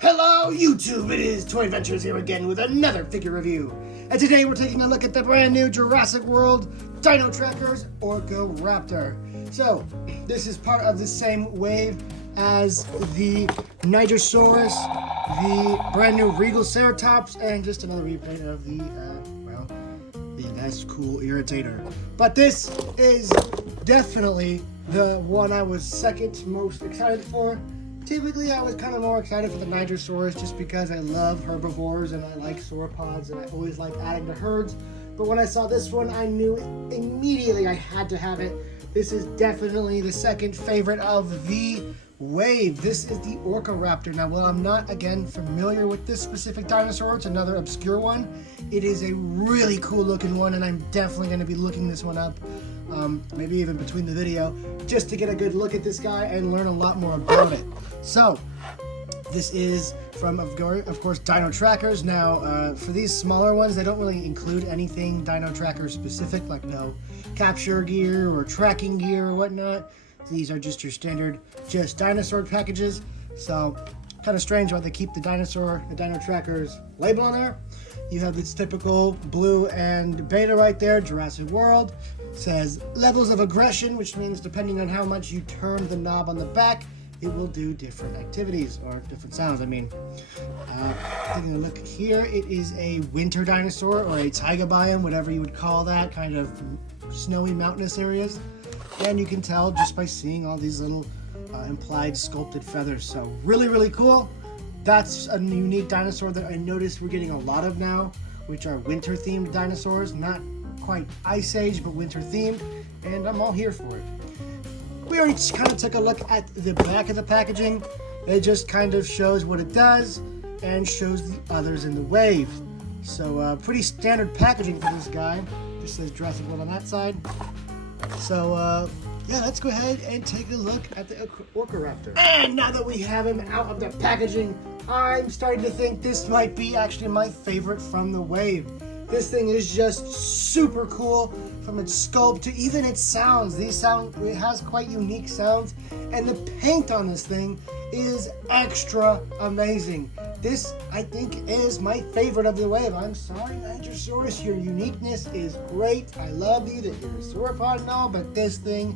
Hello YouTube, it is Toy Adventures here again with another figure review. And today we're taking a look at the brand new Jurassic World Dino Trackers Orkoraptor. So, this is part of the same wave as the Nigersaurus, the brand new Regal Ceratops, and just another repaint of the nice cool Irritator. But this is definitely the one I was second most excited for. Typically, I was kind of more excited for the Nigersaurus just because I love herbivores and I like sauropods and I always like adding to herds. But when I saw this one, I knew immediately I had to have it. This is definitely the second favorite of the wave. This is the Orkoraptor. Now, while I'm not, again, familiar with this specific dinosaur, it's another obscure one. It is a really cool looking one, and I'm definitely going to be looking this one up. Maybe even between the video, just to get a good look at this guy and learn a lot more about it. So, this is from, of course, Dino Trackers. Now, for these smaller ones, they don't really include anything Dino Tracker specific, like no capture gear or tracking gear or whatnot. These are just your standard, just dinosaur packages. So, kind of strange why they keep the Dino Trackers label on there. You have this typical blue and beta right there, Jurassic World. Says levels of aggression, which means depending on how much you turn the knob on the back, it will do different activities or different sounds. I mean, taking a look here, it is a winter dinosaur or a taiga biome, whatever you would call that, kind of snowy mountainous areas. And you can tell just by seeing all these little implied sculpted feathers. So really, really cool. That's a unique dinosaur that I noticed we're getting a lot of now, which are winter themed dinosaurs, not quite Ice Age, but winter themed, and I'm all here for it. We already kind of took a look at the back of the packaging. It just kind of shows what it does and shows the others in the wave. So pretty standard packaging for this guy. Just says Jurassic World on that side. So yeah, let's go ahead and take a look at the Orkoraptor. And now that we have him out of the packaging, I'm starting to think this might be actually my favorite from the wave. This thing is just super cool from its sculpt to even its sounds. It has quite unique sounds, and the paint on this thing is extra amazing. This, I think, is my favorite of the wave. I'm sorry, Nigersaurus, your uniqueness is great. I love you that you're a sauropod and all, but this thing,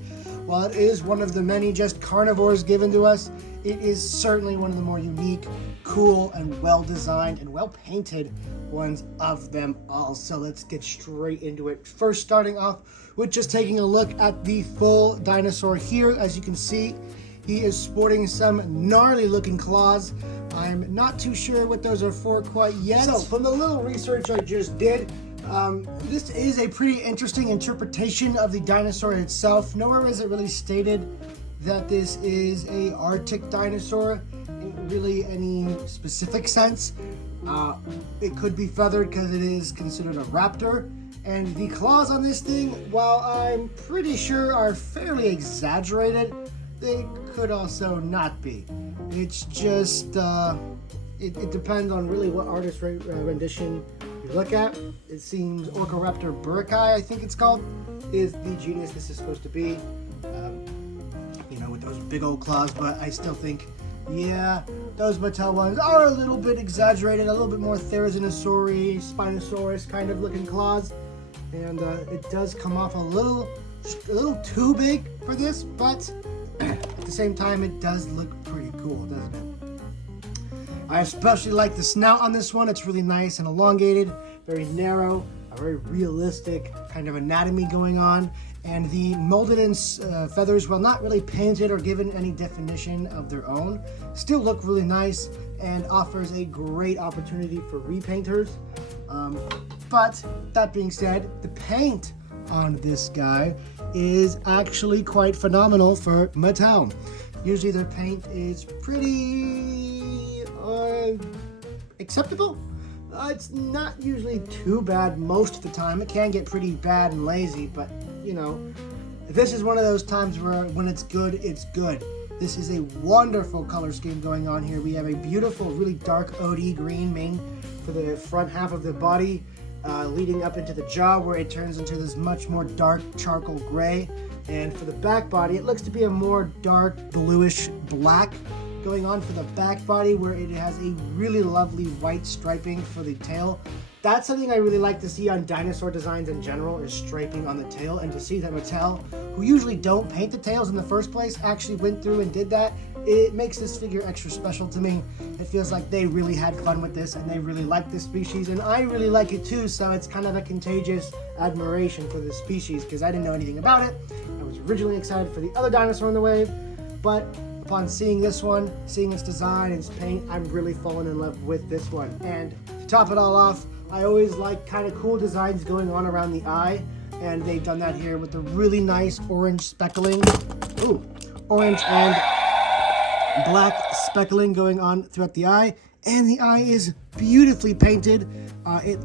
while it is one of the many just carnivores given to us, it is certainly one of the more unique, cool, and well-designed and well-painted ones of them all. So let's get straight into it. First, starting off with just taking a look at the full dinosaur here. As you can see, he is sporting some gnarly looking claws. I'm not too sure what those are for quite yet. So from the little research I just did, this is a pretty interesting interpretation of the dinosaur itself. Nowhere is it really stated that this is a Arctic dinosaur in really any specific sense. It could be feathered because it is considered a raptor. And the claws on this thing, while I'm pretty sure are fairly exaggerated, they could also not be. It's just, it depends on really what artist rendition you look at. It seems Orkoraptor burkai, I think it's called, is the genus this is supposed to be. You know, with those big old claws, but I still think, yeah, those Mattel ones are a little bit exaggerated, a little bit more Therizinosauri, Spinosaurus kind of looking claws. And it does come off a little too big for this, but at the same time, it does look pretty cool, doesn't it? I especially like the snout on this one. It's really nice and elongated, very narrow, a very realistic kind of anatomy going on. And the molded in feathers, while not really painted or given any definition of their own, still look really nice and offers a great opportunity for repainters. But that being said, the paint on this guy is actually quite phenomenal for Mattel. Usually their paint is pretty acceptable. It's not usually too bad most of the time. It can get pretty bad and lazy, but you know, this is one of those times where when it's good, it's good. This is a wonderful color scheme going on here. We have a beautiful, really dark OD green mane for the front half of the body, leading up into the jaw where it turns into this much more dark charcoal gray. And for the back body, it looks to be a more dark bluish black going on for the back body where it has a really lovely white striping for the tail. That's something I really like to see on dinosaur designs in general, is striping on the tail, and to see that Mattel, who usually don't paint the tails in the first place, actually went through and did that. It makes this figure extra special to me. It feels like they really had fun with this and they really like this species, and I really like it too, so it's kind of a contagious admiration for this species because I didn't know anything about it. I was originally excited for the other dinosaur in the wave, but upon seeing this one, seeing its design and its paint, I'm really falling in love with this one. And to top it all off, I always like kind of cool designs going on around the eye, and they've done that here with the really nice orange speckling. Ooh, orange and black speckling going on throughout the eye, and the eye is beautifully painted.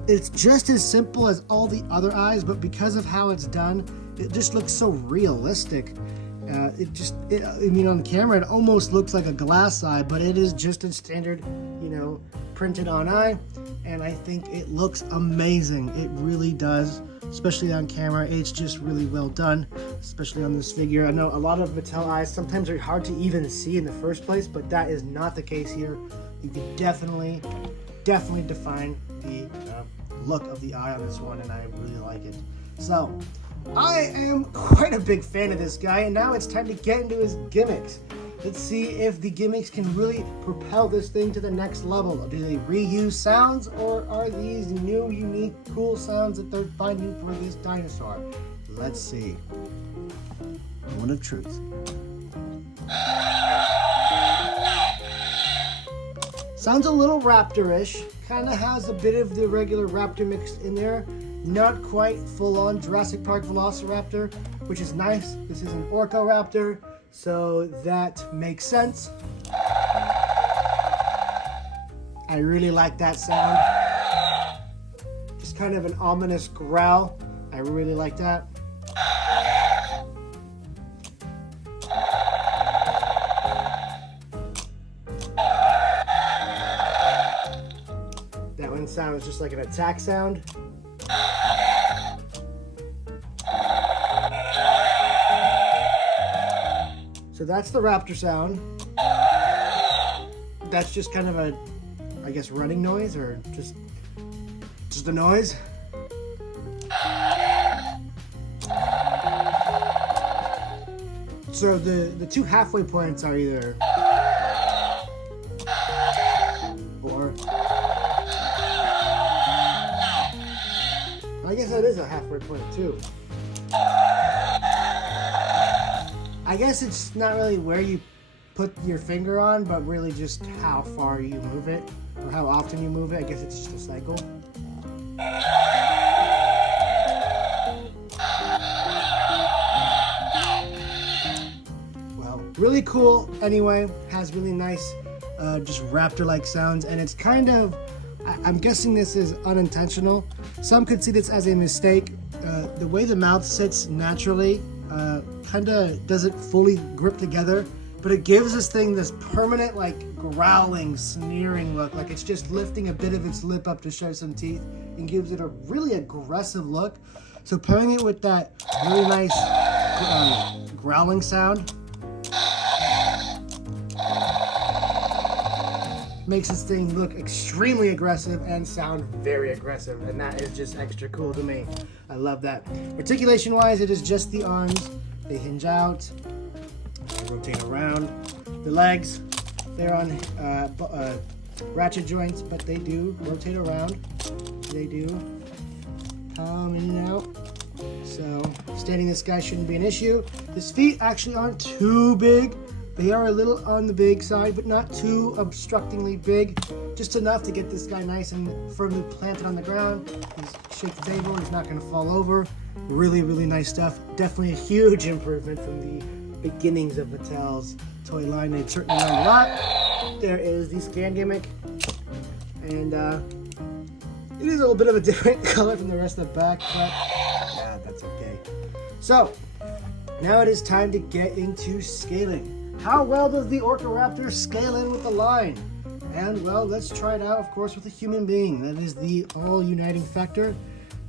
It's just as simple as all the other eyes, but because of how it's done, it just looks so realistic. I mean, on camera it almost looks like a glass eye, but it is just a standard, printed on eye, and I think it looks amazing. It really does, especially on camera. It's just really well done, especially on this figure. I know a lot of Mattel eyes sometimes are hard to even see in the first place, but that is not the case here. You can definitely define the look of the eye on this one, and I really like it. So I am quite a big fan of this guy, and now it's time to get into his gimmicks. Let's see if the gimmicks can really propel this thing to the next level. Do they reuse sounds, or are these new, unique, cool sounds that they're finding for this dinosaur? Let's see. Moment of truth. Sounds a little raptor-ish. Kind of has a bit of the regular raptor mixed in there. Not quite full-on Jurassic Park Velociraptor, which is nice. This is an Orkoraptor, so that makes sense. I really like that sound. Just kind of an ominous growl. I really like that. That one sounds just like an attack sound. So that's the raptor sound. That's just kind of a, I guess, running noise, or just a noise. So the two halfway points are either or. I guess that is a halfway point too. I guess it's not really where you put your finger on, but really just how far you move it, or how often you move it. I guess it's just a cycle. Well, really cool anyway. Has really nice, just raptor-like sounds, and it's kind of, I'm guessing this is unintentional. Some could see this as a mistake. The way the mouth sits naturally, kind of doesn't fully grip together, but it gives this thing this permanent, like, growling, sneering look, like it's just lifting a bit of its lip up to show some teeth, and gives it a really aggressive look. So pairing it with that really nice growling sound makes this thing look extremely aggressive and sound very aggressive, and that is just extra cool to me. I love that. Articulation wise, it is just the arms. They hinge out, they rotate around. The legs, they're on ratchet joints, but they do rotate around. They do come in and out. So standing this guy shouldn't be an issue. His feet actually aren't too big. They are a little on the big side, but not too obstructingly big. Just enough to get this guy nice and firmly planted on the ground. He's shake the table, he's not gonna fall over. Really, really nice stuff. Definitely a huge improvement from the beginnings of Mattel's toy line. They've certainly learned a lot. There is the scan gimmick. And it is a little bit of a different color from the rest of the back, but yeah, that's okay. So, now it is time to get into scaling. How well does the Orkoraptor scale in with the line? And well, let's try it out, of course, with a human being. That is the all-uniting factor.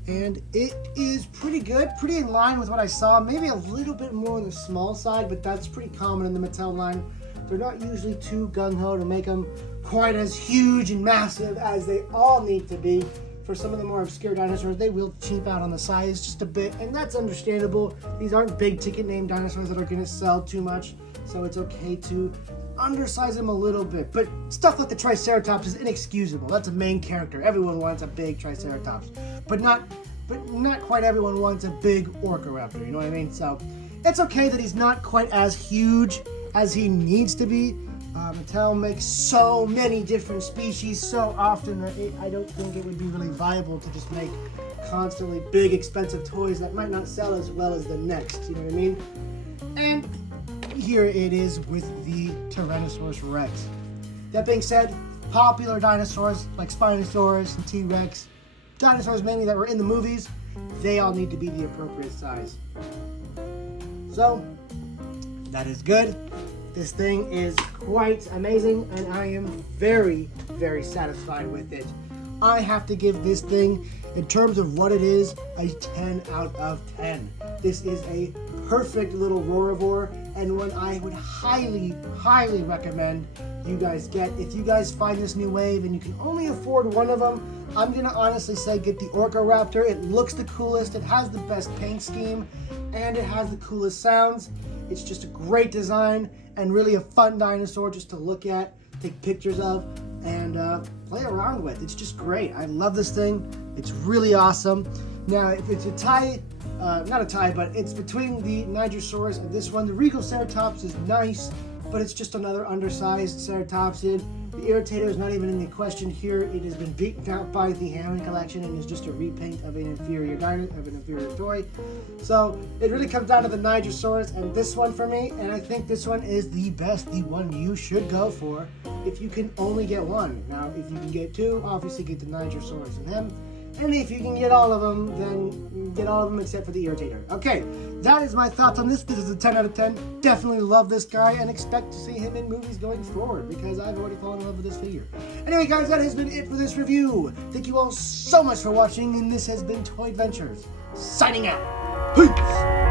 And it is pretty good, pretty in line with what I saw. Maybe a little bit more on the small side, but that's pretty common in the Mattel line. They're not usually too gung-ho to make them quite as huge and massive as they all need to be. For some of the more obscure dinosaurs, they will cheap out on the size just a bit, and that's understandable. These aren't big ticket name dinosaurs that are going to sell too much, so it's okay to undersize them a little bit. But stuff like the Triceratops is inexcusable. That's a main character. Everyone wants a big Triceratops, but not quite everyone wants a big Orkoraptor, you know what I mean? So it's okay that he's not quite as huge as he needs to be. Mattel makes so many different species so often that I don't think it would be really viable to just make constantly big, expensive toys that might not sell as well as the next, you know what I mean? And here it is with the Tyrannosaurus Rex. That being said, popular dinosaurs like Spinosaurus and T-Rex, dinosaurs mainly that were in the movies, they all need to be the appropriate size. So, that is good. This thing is quite amazing, and I am very, very satisfied with it. I have to give this thing, in terms of what it is, a 10 out of 10. This is a perfect little Roarivore, and one I would highly, highly recommend you guys get. If you guys find this new wave and you can only afford one of them, I'm going to honestly say get the Orkoraptor. It looks the coolest, it has the best paint scheme, and it has the coolest sounds. It's just a great design and really a fun dinosaur just to look at, take pictures of, and play around with. It's just great. I love this thing. It's really awesome. Now, if it's a tie, not a tie, but it's between the Nigersaurus and this one. The Regal Ceratops is nice, but it's just another undersized ceratopsid. The Irritator is not even in the question here. It has been beaten out by the Hammond collection and is just a repaint of an inferior toy. So it really comes down to the Nigersaurus and this one for me, and I think this one is the best, the one you should go for if you can only get one. Now, if you can get two, obviously get the Nigersaurus and him. And if you can get all of them, then get all of them except for the Irritator. Okay, that is my thoughts on this. This is a 10 out of 10. Definitely love this guy and expect to see him in movies going forward because I've already fallen in love with this figure. Anyway, guys, that has been it for this review. Thank you all so much for watching, and this has been Toy Adventures, signing out. Peace!